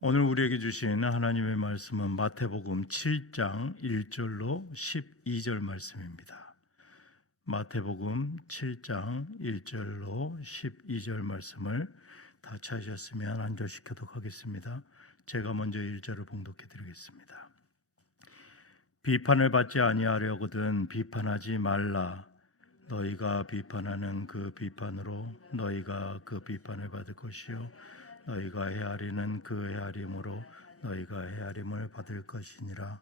오늘 우리에게 주신 하나님의 말씀은 마태복음 7장 1절로 12절 말씀입니다. 마태복음 7장 1절로 12절 말씀을 다 찾으셨으면 한 절씩 교독하겠습니다. 제가 먼저 1절을 봉독해 드리겠습니다. 비판을 받지 아니하려거든 비판하지 말라. 너희가 비판하는 그 비판으로 너희가 그 비판을 받을 것이요 너희가 헤아리는 그 헤아림으로 너희가 헤아림을 받을 것이니라.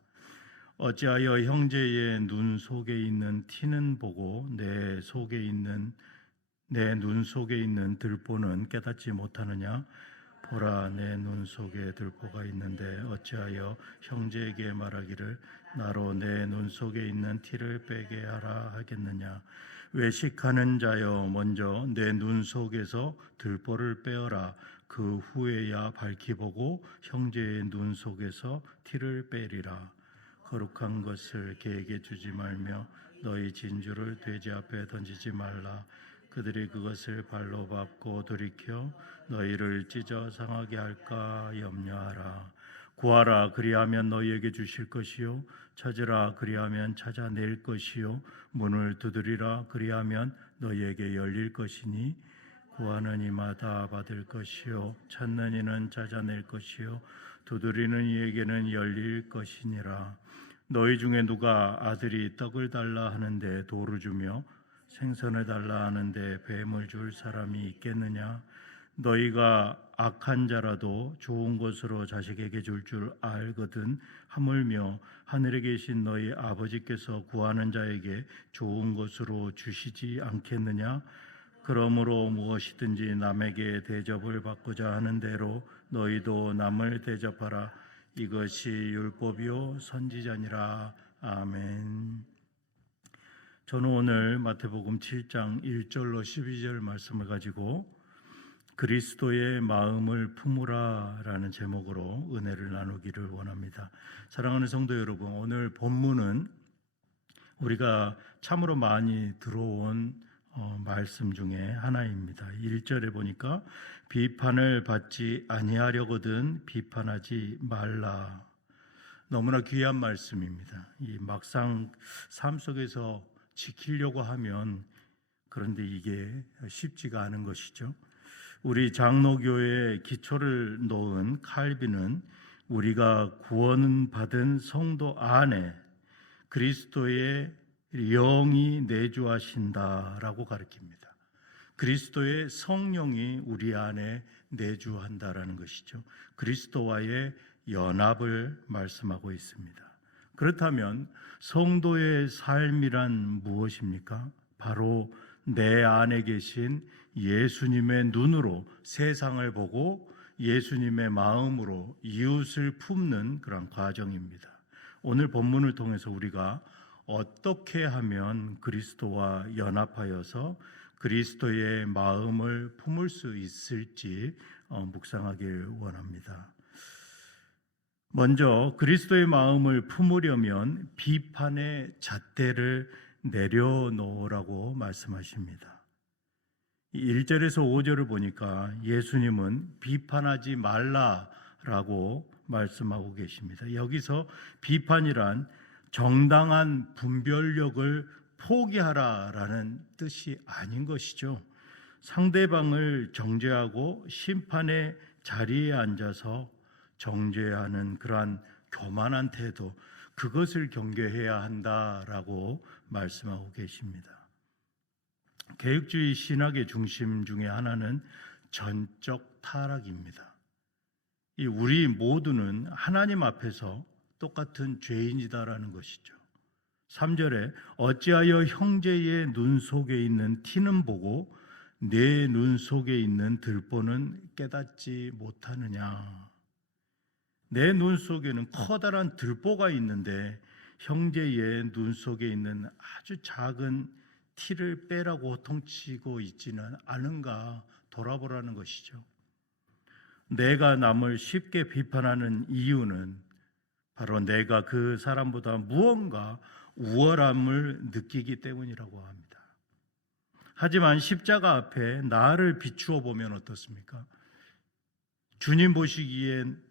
어찌하여 형제의 눈 속에 있는 티는 보고 내 눈 속에 있는 들보는 깨닫지 못하느냐? 보라, 내 눈 속에 들보가 있는데 어찌하여 형제에게 말하기를 나로 내 눈 속에 있는 티를 빼게 하라 하겠느냐? 외식하는 자여, 먼저 내 눈 속에서 들보를 빼어라. 그 후에야 밝히 보고 형제의 눈 속에서 티를 빼리라. 거룩한 것을 개에게 주지 말며 너희 진주를 돼지 앞에 던지지 말라. 그들이 그것을 발로 밟고 돌이켜 너희를 찢어 상하게 할까 염려하라. 구하라, 그리하면 너희에게 주실 것이요 찾으라, 그리하면 찾아낼 것이요 문을 두드리라, 그리하면 너희에게 열릴 것이니 구하는 이마다 받을 것이요 찾는 이는 찾아낼 것이요 두드리는 이에게는 열릴 것이니라. 너희 중에 누가 아들이 떡을 달라 하는데 돌을 주며 생선을 달라 하는데 뱀을 줄 사람이 있겠느냐? 너희가 악한 자라도 좋은 것으로 자식에게 줄 알거든 하물며 하늘에 계신 너희 아버지께서 구하는 자에게 좋은 것으로 주시지 않겠느냐? 그러므로 무엇이든지 남에게 대접을 받고자 하는 대로 너희도 남을 대접하라. 이것이 율법이요 선지자니라. 아멘. 저는 오늘 마태복음 7장 1절로 12절 말씀을 가지고 그리스도의 마음을 품으라 라는 제목으로 은혜를 나누기를 원합니다. 사랑하는 성도 여러분, 오늘 본문은 우리가 참으로 많이 들어온 말씀 중에 하나입니다. 1절에 보니까 비판을 받지 아니하려거든 비판하지 말라. 너무나 귀한 말씀입니다. 이 막상 삶 속에서 지키려고 하면 그런데 이게 쉽지가 않은 것이죠. 우리 장로교의 기초를 놓은 칼빈은 우리가 구원받은 성도 안에 그리스도의 영이 내주하신다라고 가르칩니다. 그리스도의 성령이 우리 안에 내주한다라는 것이죠. 그리스도와의 연합을 말씀하고 있습니다. 그렇다면 성도의 삶이란 무엇입니까? 바로 내 안에 계신 예수님의 눈으로 세상을 보고 예수님의 마음으로 이웃을 품는 그런 과정입니다. 오늘 본문을 통해서 우리가 어떻게 하면 그리스도와 연합하여서 그리스도의 마음을 품을 수 있을지 묵상하길 원합니다. 먼저 그리스도의 마음을 품으려면 비판의 잣대를 내려놓으라고 말씀하십니다. 1절에서 5절을 보니까 예수님은 비판하지 말라라고 말씀하고 계십니다. 여기서 비판이란 정당한 분별력을 포기하라라는 뜻이 아닌 것이죠. 상대방을 정죄하고 심판의 자리에 앉아서 정죄하는 그러한 교만한 태도, 그것을 경계해야 한다라고 말씀하고 계십니다. 개혁주의 신학의 중심 중에 하나는 전적 타락입니다. 우리 모두는 하나님 앞에서 똑같은 죄인이다라는 것이죠. 3절에 어찌하여 형제의 눈 속에 있는 티는 보고 내 눈 속에 있는 들보는 깨닫지 못하느냐. 내 눈 속에는 커다란 들보가 있는데 형제의 눈 속에 있는 아주 작은 티를 빼라고 호통치고 있지는 않은가 돌아보라는 것이죠. 내가 남을 쉽게 비판하는 이유는 바로 내가 그 사람보다 무언가 우월함을 느끼기 때문이라고 합니다. 하지만 십자가 앞에 나를 비추어 보면 어떻습니까? 주님 보시기엔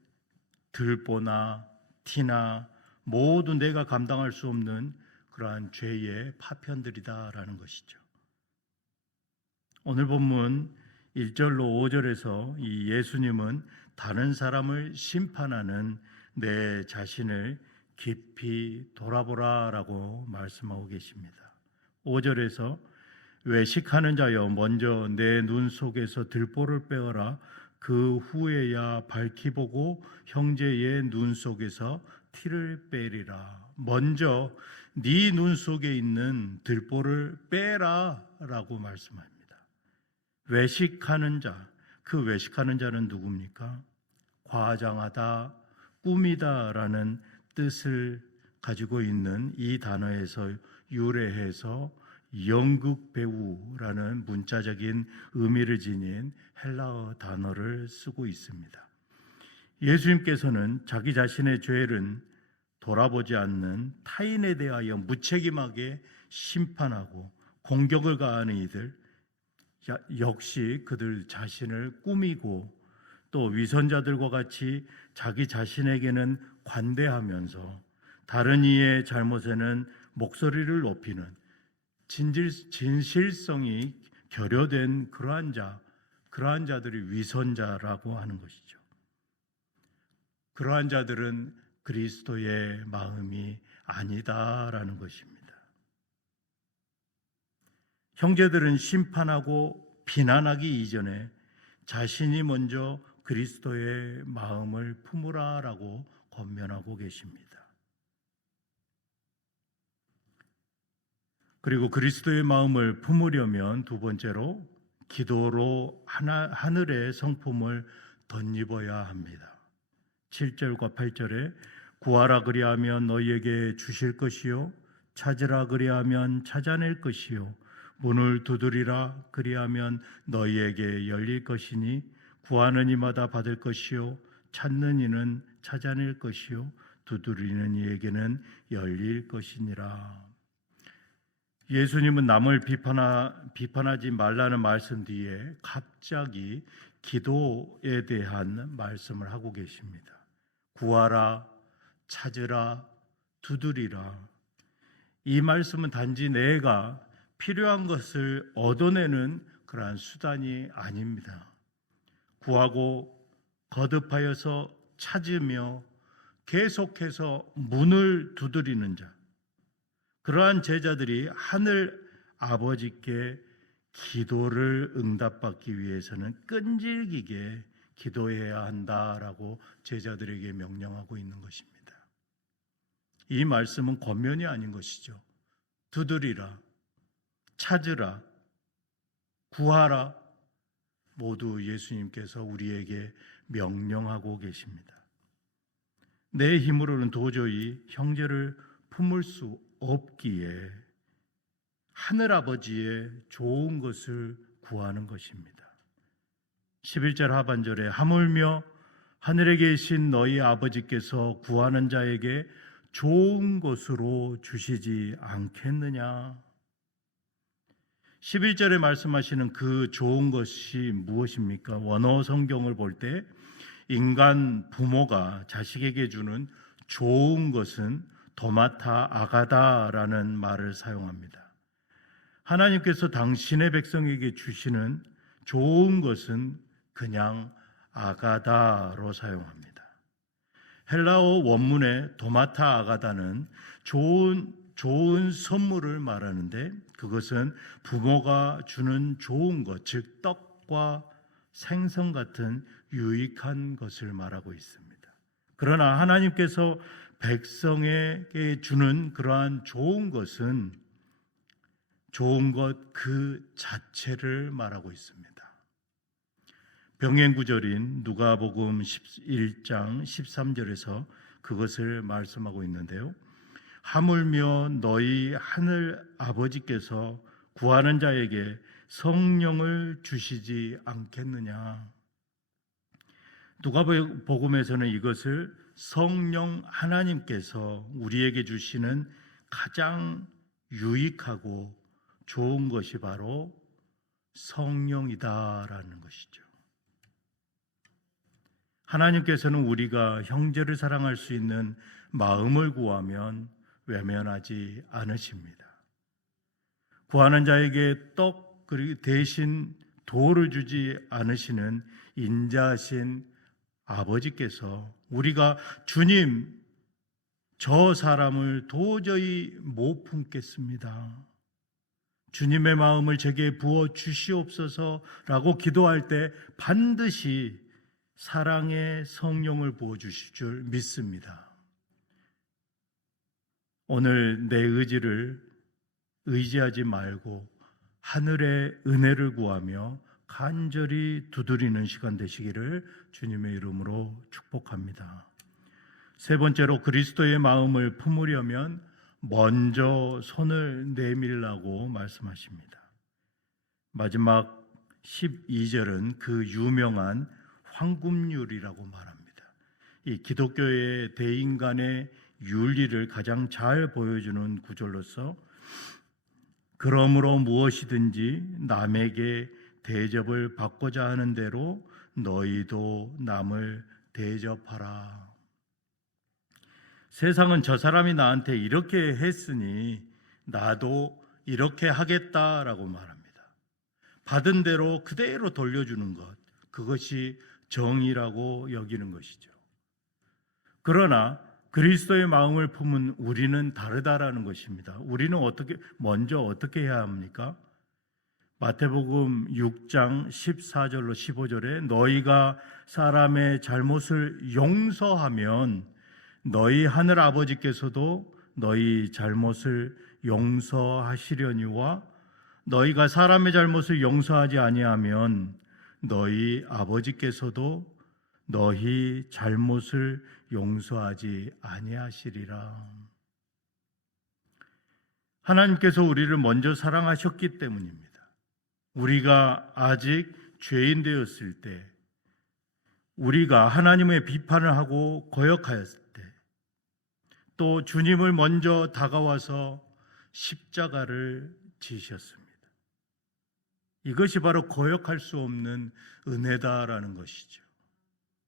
들보나 티나 모두 내가 감당할 수 없는 그러한 죄의 파편들이다라는 것이죠. 오늘 본문 1절로 5절에서 이 예수님은 다른 사람을 심판하는 내 자신을 깊이 돌아보라라고 말씀하고 계십니다. 5절에서 외식하는 자여 먼저 내 눈 속에서 들보를 빼어라. 그 후에야 밝히 보고 형제의 눈 속에서 티를 빼리라. 먼저 네 눈 속에 있는 들보를 빼라라고 말씀합니다. 외식하는 자, 그 외식하는 자는 누굽니까? 과장하다, 꾸미다라는 뜻을 가지고 있는 이 단어에서 유래해서 연극 배우라는 문자적인 의미를 지닌 헬라어 단어를 쓰고 있습니다. 예수님께서는 자기 자신의 죄를 돌아보지 않는 타인에 대하여 무책임하게 심판하고 공격을 가하는 이들, 역시 그들 자신을 꾸미고 또 위선자들과 같이 자기 자신에게는 관대하면서 다른 이의 잘못에는 목소리를 높이는 진실성이 결여된 그러한 자들이 위선자라고 하는 것이죠. 그러한 자들은 그리스도의 마음이 아니다라는 것입니다. 형제들은 심판하고 비난하기 이전에 자신이 먼저 그리스도의 마음을 품으라라고 권면하고 계십니다. 그리고 그리스도의 마음을 품으려면 두 번째로 기도로 하늘의 성품을 덧입어야 합니다. 7절과 8절에 구하라 그리하면 너희에게 주실 것이요 찾으라 그리하면 찾아낼 것이요 문을 두드리라 그리하면 너희에게 열릴 것이니 구하는 이마다 받을 것이요 찾는 이는 찾아낼 것이요 두드리는 이에게는 열릴 것이니라. 예수님은 남을 비판하지 말라는 말씀 뒤에 갑자기 기도에 대한 말씀을 하고 계십니다. 구하라, 찾으라, 두드리라. 이 말씀은 단지 내가 필요한 것을 얻어내는 그러한 수단이 아닙니다. 구하고 거듭하여서 찾으며 계속해서 문을 두드리는 자, 그러한 제자들이 하늘 아버지께 기도를 응답받기 위해서는 끈질기게 기도해야 한다라고 제자들에게 명령하고 있는 것입니다. 이 말씀은 권면이 아닌 것이죠. 두드리라, 찾으라, 구하라, 모두 예수님께서 우리에게 명령하고 계십니다. 내 힘으로는 도저히 형제를 품을 수 없기에 하늘아버지의 좋은 것을 구하는 것입니다. 11절 하반절에 하물며 하늘에 계신 너희 아버지께서 구하는 자에게 좋은 것으로 주시지 않겠느냐. 11절에 말씀하시는 그 좋은 것이 무엇입니까? 원어 성경을 볼 때 인간 부모가 자식에게 주는 좋은 것은 도마타 아가다라는 말을 사용합니다. 하나님께서 당신의 백성에게 주시는 좋은 것은 그냥 아가다로 사용합니다. 헬라어 원문의 도마타 아가다는 좋은 선물을 말하는데 그것은 부모가 주는 좋은 것, 즉 떡과 생선 같은 유익한 것을 말하고 있습니다. 그러나 하나님께서 백성에게 주는 그러한 좋은 것은 좋은 것 그 자체를 말하고 있습니다. 병행 구절인 누가복음 11장 13절에서 그것을 말씀하고 있는데요. 하물며 너희 하늘 아버지께서 구하는 자에게 성령을 주시지 않겠느냐. 누가복음에서는 이것을 성령 하나님께서 우리에게 주시는 가장 유익하고 좋은 것이 바로 성령이다라는 것이죠. 하나님께서는 우리가 형제를 사랑할 수 있는 마음을 구하면 외면하지 않으십니다. 구하는 자에게 떡 그리고 대신 돌을 주지 않으시는 인자하신 아버지께서 우리가 주님, 저 사람을 도저히 못 품겠습니다, 주님의 마음을 제게 부어 주시옵소서라고 기도할 때 반드시 사랑의 성령을 부어 주실 줄 믿습니다. 오늘 내 의지를 의지하지 말고 하늘의 은혜를 구하며 간절히 두드리는 시간 되시기를 주님의 이름으로 축복합니다. 세 번째로, 그리스도의 마음을 품으려면 먼저 손을 내밀라고 말씀하십니다. 마지막 12절은 그 유명한 황금률이라고 말합니다. 이 기독교의 대인간의 윤리를 가장 잘 보여주는 구절로서, 그러므로 무엇이든지 남에게 대접을 받고자 하는 대로 너희도 남을 대접하라. 세상은 저 사람이 나한테 이렇게 했으니 나도 이렇게 하겠다라고 말합니다. 받은 대로 그대로 돌려주는 것, 그것이 정의라고 여기는 것이죠. 그러나 그리스도의 마음을 품은 우리는 다르다라는 것입니다. 우리는 먼저 어떻게 해야 합니까? 마태복음 6장 14절로 15절에 너희가 사람의 잘못을 용서하면 너희 하늘 아버지께서도 너희 잘못을 용서하시려니와 너희가 사람의 잘못을 용서하지 아니하면 너희 아버지께서도 너희 잘못을 용서하지 아니하시리라. 하나님께서 우리를 먼저 사랑하셨기 때문입니다. 우리가 아직 죄인 되었을 때, 우리가 하나님의 비판을 하고 거역하였을 때, 또 주님을 먼저 다가와서 십자가를 지셨습니다. 이것이 바로 거역할 수 없는 은혜다라는 것이죠.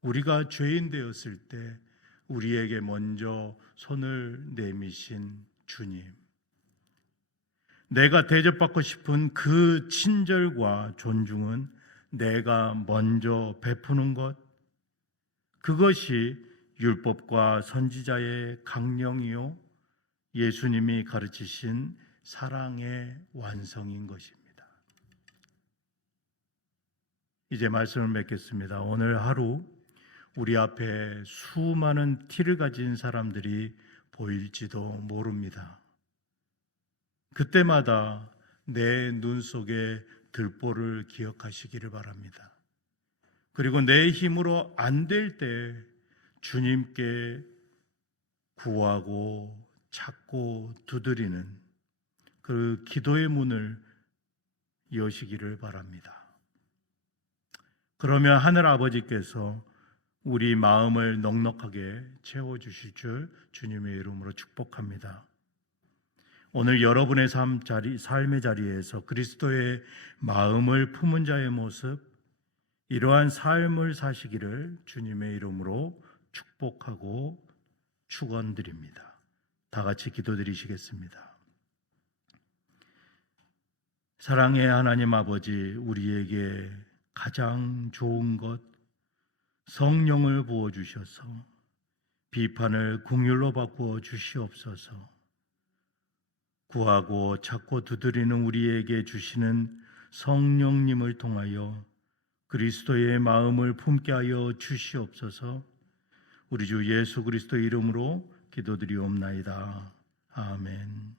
우리가 죄인 되었을 때 우리에게 먼저 손을 내미신 주님, 내가 대접받고 싶은 그 친절과 존중은 내가 먼저 베푸는 것, 그것이 율법과 선지자의 강령이요 예수님이 가르치신 사랑의 완성인 것입니다. 이제 말씀을 맺겠습니다. 오늘 하루 우리 앞에 수많은 티를 가진 사람들이 보일지도 모릅니다. 그때마다 내 눈 속에 들보를 기억하시기를 바랍니다. 그리고 내 힘으로 안 될 때 주님께 구하고 찾고 두드리는 그 기도의 문을 여시기를 바랍니다. 그러면 하늘 아버지께서 우리 마음을 넉넉하게 채워주실 줄 주님의 이름으로 축복합니다. 오늘 여러분의 삶의 자리에서 그리스도의 마음을 품은 자의 모습, 이러한 삶을 사시기를 주님의 이름으로 축복하고 축원드립니다. 다 같이 기도드리시겠습니다. 사랑의 하나님 아버지, 우리에게 가장 좋은 것 성령을 부어주셔서 비판을 긍휼로 바꾸어 주시옵소서. 구하고 찾고 두드리는 우리에게 주시는 성령님을 통하여 그리스도의 마음을 품게 하여 주시옵소서. 우리 주 예수 그리스도의 이름으로 기도드리옵나이다. 아멘.